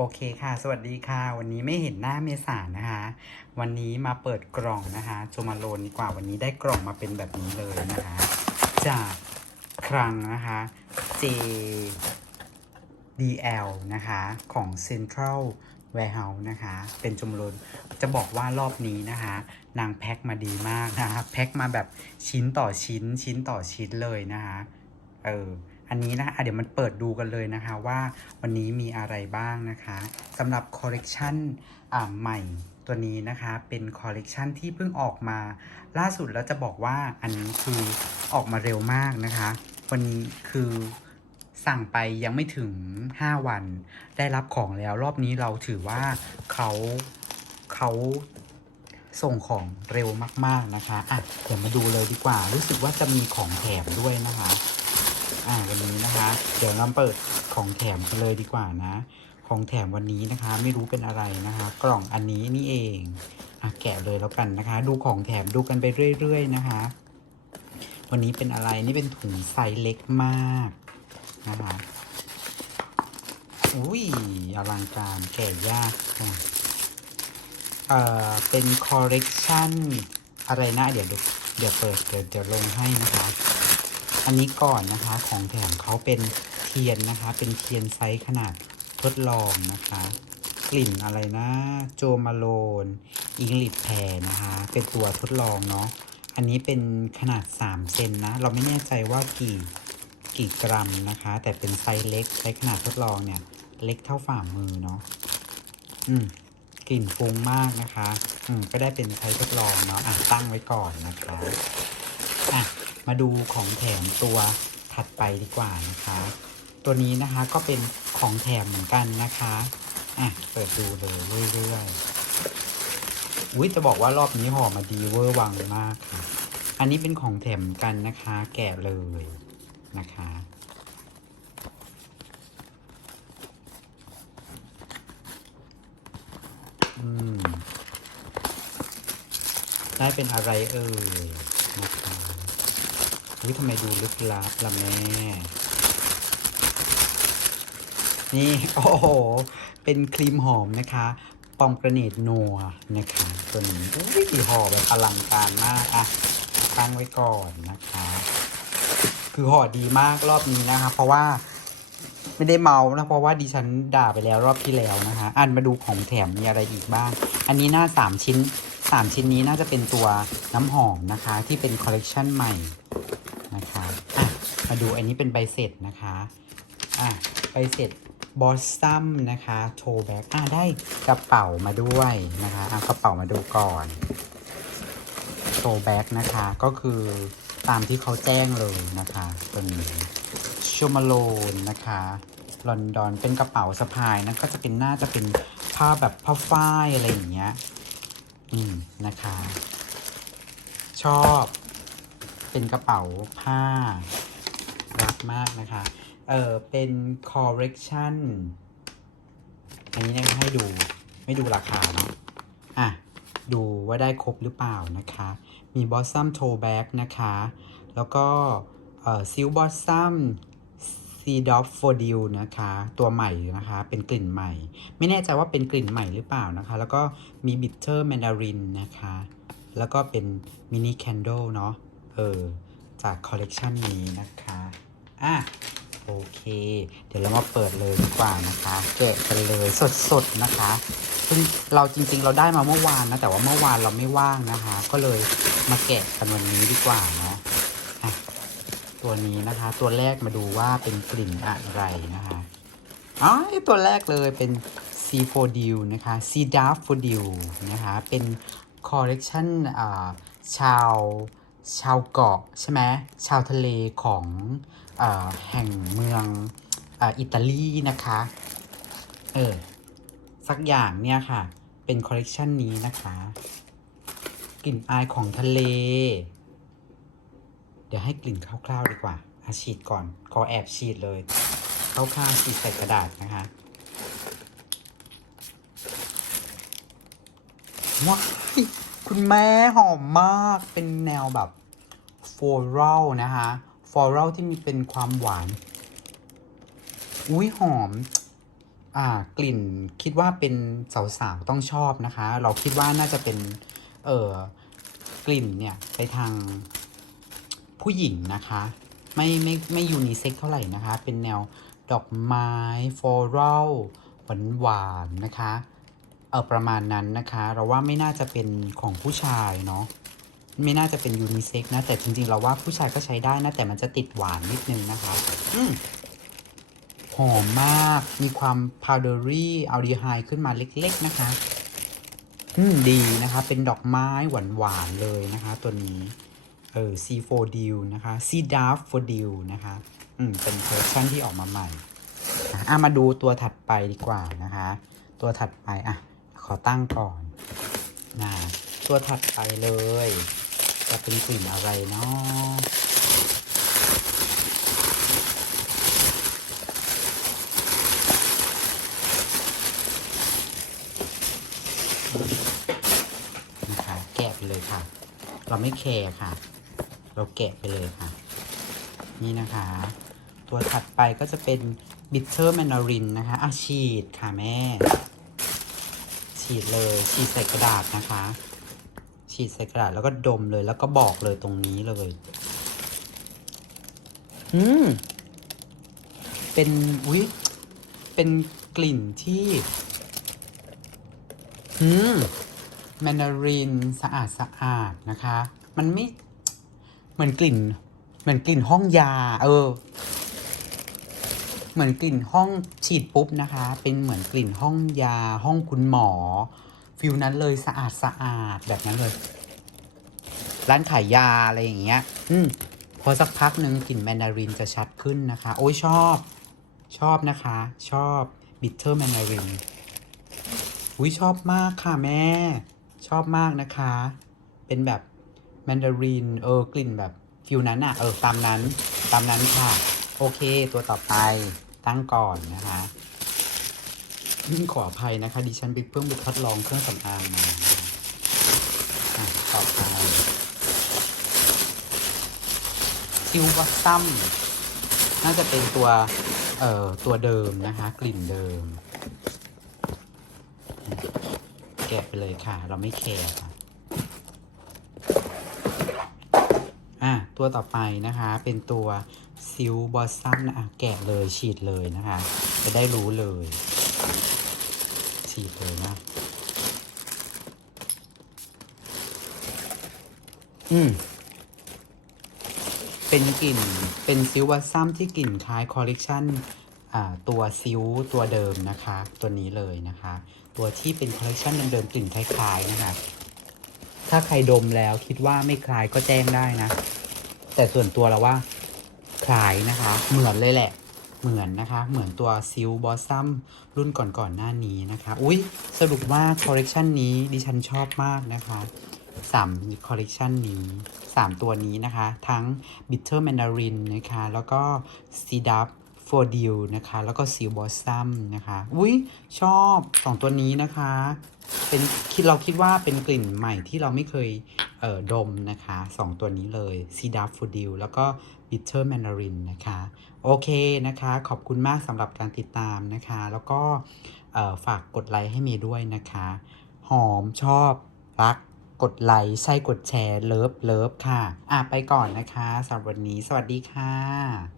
โอเคค่ะ สวัสดีค่ะ วันนี้ไม่เห็นหน้าเมษานะคะ วันนี้มาเปิดกล่องนะคะโจมาโลนดีกว่า วันนี้ได้กล่องมาเป็นแบบนี้เลยนะคะ จากครั้งนะคะ JDL นะคะของ Central Warehouse นะคะ เป็นโจมาโลนจะบอกว่ารอบนี้นะคะ นางแพ็คมาดีมากนะคะ แพ็คมาแบบชิ้นต่อชิ้นชิ้นต่อชิ้นเลยนะคะ เออ อันนี้นะะเดี๋ยวมันเปิดดูกันเลยนะคะว่าวันนี้มีอะไรบ้างนะคะสำหรับคอลเลกชันอ่าใหม่ตัวนี้นะคะเป็นคอลเลกชันที่เพิ่งออกมา ล่าสุดแล้วจะบอกว่าอันนี้คือออกมาเร็วมากนะคะ วันนี้คือสั่งไปยังไม่ถึง 5 วัน ได้รับของแล้วรอบนี้เราถือว่าเขาเขาส่งของเร็วมากๆนะคะอะเดี๋ยวมาดูเลยดีกว่า รู้สึกว่าจะมีของแถมด้วยนะคะ อ่าวันนี้นะคะ เดี๋ยวเราเปิดของแถมกันเลยดีกว่านะ ของแถมวันนี้นะคะ ไม่รู้เป็นอะไรนะคะ กล่องอันนี้นี่เองอะแกะเลยแล้วกันนะคะ ดูของแถมดูกันไปเรื่อย ๆ นะคะ วันนี้เป็นอะไรนี่เป็นถุงไซส์เล็กมากนะคะอุ้ยอลังการแกะยากค่ะเอ่อเป็นคอ r เร c ชันอะไรนะเดี๋ยวดูเดี๋ยวเปิดเดี๋ยวเดี๋ยวลงให้นะคะ อันนี้ก่อนนะคะของแถมเขาเป็นเทียนนะคะ เป็นเทียนไซส์ขนาดทดลองนะคะ กลิ่นอะไรนะ โจมาโลนอิงลิดแพรนะคะ เป็นตัวทดลองเนาะอันนี้เป็นขนาด 3 เซนนะ เราไม่แน่ใจว่ากี่กี่กรัมนะคะ แต่เป็นไซส์เล็กใช้ขนาดทดลองเนี่ย เล็กเท่าฝ่ามือเนาะอืมกลิ่นฟุ้งมากนะคะ อืมก็ได้เป็นไซส์ทดลองเนาะอะตั้งไว้ก่อนนะคะอะ มาดูของแถมตัวถัดไปดีกว่านะคะ ตัวนี้นะคะก็เป็นของแถมเหมือนกันนะคะอะเปิดดูเลยเรื่อยๆอุ้ยจะบอกว่ารอบนี้ห่อมาดีเวอร์วังมากค่ะ อันนี้เป็นของแถมกันนะคะ แกะเลยนะคะอืมได้เป็นอะไรเอ่ย วิทำไมดูลึกลับล่ะแม่ นี่ โอ้โห เป็นครีมหอมนะคะ ปอมกระเนตนัวนะคะ ตัวนี้อุ้ยห่อแบบอลังการมากอะตั้งไว้ก่อนนะคะ คือห่อดีมากรอบนี้นะคะ เพราะว่าไม่ได้เมานะเพราะว่าดิฉันด่าไปแล้วรอบที่แล้วนะคะอันมาดูของแถมมีอะไรอีกบ้าง อันนี้หน้าสามชิ้นสามชิ้นนี้น่าจะเป็นตัวน้ำหอมนะคะ ที่เป็นคอลเลกชันใหม่ มาดูอันนี้เป็นใบเสร็จนะคะ อะใบเสร็จบอสซัมนะคะโชว์แบ็กอะได้กระเป๋ามาด้วยนะคะเอะกระเป๋ามาดูก่อนโชว์แบ็กนะคะ ก็คือตามที่เขาแจ้งเลยนะคะตัวนี้ชมาโลนนะคะลอนดอนเป็นกระเป๋าสะพายนะก็จะเป็นน่าจะเป็นผ้าแบบผ้าฝ้ายอะไรอย่างเงี้ยอืมนะคะ ชอบ เป็นกระเป๋าผ้า มากนะคะ เออเป็น correction อันนี้นะให้ดูไม่ดูราคาเนาะ อะ ดูว่าได้ครบหรือเปล่านะคะ มี bottom toe bag นะคะ แล้วก็เออ silk bottom sea dog for deal นะคะ ตัวใหม่นะคะ เป็นกลิ่นใหม่ ไม่แน่ใจว่าเป็นกลิ่นใหม่หรือเปล่านะคะ แล้วก็มี bitter mandarin นนะคะ แล้วก็เป็น mini candle เนาะ เออ จากคอลเลกชันนี้นะคะ อะโอเค เดี๋ยวเรามาเปิดเลยดีกว่านะคะแกะกันเลยสดๆนะคะซึ่งเราจริงๆเราได้มาเมื่อวานนะแต่ว่าเมื่อวานเราไม่ว่างนะคะ ก็เลยมาแกะกันวันนี้ดีกว่านะอะตัวนี้นะคะ ตัวแรกมาดูว่าเป็นกลิ่นอะไรนะคะอ๋อตัวแรกเลยเป็น C 4 d นะคะ C Dark for d นะคะเป็นคอลเลกชันชาวชาวเกาะใช่ไหมชาวทะเลของ แห่งเมืองออิตาลีนะคะ เออ สักอย่างเนี่ยค่ะ เป็นคอลเลกชันนี้นะคะ กลิ่นอายของทะเล เดี๋ยวให้กลิ่นคร่าวๆดีกว่าอาฉีดก่อน ขอแอบฉีดเลยคร่าวๆฉีดใส่กระดาษนะคะว้าคุณแม่หอมมากเป็นแนวแบบฟลอรัลนะคะ ฟลอรัลที่มีเป็นความหวาน อุ้ยหอม อ่ากลิ่นคิดว่าเป็นสาวๆต้องชอบนะคะ เราคิดว่าน่าจะเป็น เออกลิ่นเนี่ยไปทางผู้หญิงนะคะ ไม่ไม่ไม่ยูนิเซ็กเท่าไหร่นะคะ เป็นแนวดอกไม้ฟลอรัลหวานหวานนะคะ เออประมาณนั้นนะคะ เราว่าไม่น่าจะเป็นของผู้ชายเนาะ ไม่น่าจะเป็นยูนิเซ็กนะ แต่จริงๆ เราว่าผู้ชายก็ใช้ได้นะ แต่มันจะติดหวานนิดนึงนะคะ อืมหอมมาก มีความพาวเดอรี่อัลดีไฮขึ้นมาเล็กๆนะคะ อืม ดีนะคะ เป็นดอกไม้หวานๆ เลยนะคะ ตัวนี้เออ C4 d i l นะคะ C d a r f for d i l นะคะ อืม เป็นคอลเลคชันที่ออกมาใหม่อะอะมาดูตัวถัดไปดีกว่านะคะ ตัวถัดไปอะ ขอตั้งก่อนนะตัวถัดไปเลย เป็นกลิ่นอะไรเนาะนะคะแกะไปเลยค่ะ เราไม่แคร์ค่ะ เราแกะไปเลยค่ะ นี่นะคะ ตัวถัดไปก็จะเป็น bitter mandarin นะคะอะฉีดค่ะแม่ ฉีดเลย ฉีดใส่กระดาษนะคะ ฉีดใส่กระดาษแล้วก็ดมเลย แล้วก็บอกเลยตรงนี้เลย อืม เป็นอุ้ยเป็นกลิ่นที่ อืมแมนดารินสะอาดสะอาดนะคะ มันไม่ เหมือนกลิ่น เหมือนกลิ่นห้องยา เออ เหมือนกลิ่นห้องฉีดปุ๊บนะคะ เป็นเหมือนกลิ่นห้องยา ห้องคุณหมอ ฟิลนั้นเลยสะอาดสะอาดแบบนั้นเลย ร้านขายยาอะไรอย่างเงี้ย อืมพอสักพักหนึ่งกลิ่นแมนดารินจะชัดขึ้นนะคะ โอ้ยชอบ ชอบนะคะ ชอบบิทเทอร์แมนดารินอุ้ยชอบมากค่ะแม่ ชอบมากนะคะ เป็นแบบแมนดารินเออกลิ่นแบบฟิลนั้นอะเออตามนั้นตามนั้นค่ะ โอเคตัวต่อไปตั้งก่อนนะคะ ยิ่งขออภัยนะคะ ดิฉันไปเพิ่งไปทดลองเครื่องสำอางมาต่อไปซิลวัสซัมน่าจะเป็นตัว เอ่อ ตัวเดิมนะคะ กลิ่นเดิม แกะไปเลยค่ะ เราไม่แคร์ค่ะอะ ตัวต่อไปนะคะ เป็นตัวซิลบอสซัมนะอะแกะเลยฉีดเลยนะคะ จะได้รู้เลยีเลยนะอืม เป็นกลิ่น เป็นซิลบอสซัมที่กลิ่นคล้ายคอลเลกชันอ่าตัวซิลตัวเดิมนะคะ ตัวนี้เลยนะคะ ตัวที่เป็นคอลเลกชันเดิมๆกลิ่นคล้ายๆนะคะ ถ้าใครดมแล้วคิดว่าไม่คล้ายก็แจ้งได้นะ แต่ส่วนตัวเราว่าคล้ายนะคะ เหมือนเลยแหละ เหมือนนะคะ เหมือนตัวซิลบอสซัมรุ่นก่อนๆหน้านี้นะคะ อุ้ยสรุปว่าคอลเลกชันนี้ดิฉันชอบมากนะคะสามคอลเลกชันนี้สามตัวนี้นะคะ ทั้ง Bitter Mandarin นะคะ แล้วก็ c d u p for d i l นะคะ แล้วก็ Seal Blossom นะคะ อุ้ยชอบสองตัวนี้นะคะ เป็นคิดเราคิดว่าเป็นกลิ่นใหม่ที่เราไม่เคยเอ่อดมนะคะสองตัวนี้เลย c d u p for d i l แล้วก็ Bitter Mandarin นะคะ โอเคนะคะ ขอบคุณมากสำหรับการติดตามนะคะ แล้วก็ฝากกดไลค์ให้เมย์ด้วยนะคะ หอมชอบ รัก กดไลค์ใช่กดแชร์ เลิฟเลิฟค่ะ อะไปก่อนนะคะสำหรับวันนี้ สวัสดีค่ะ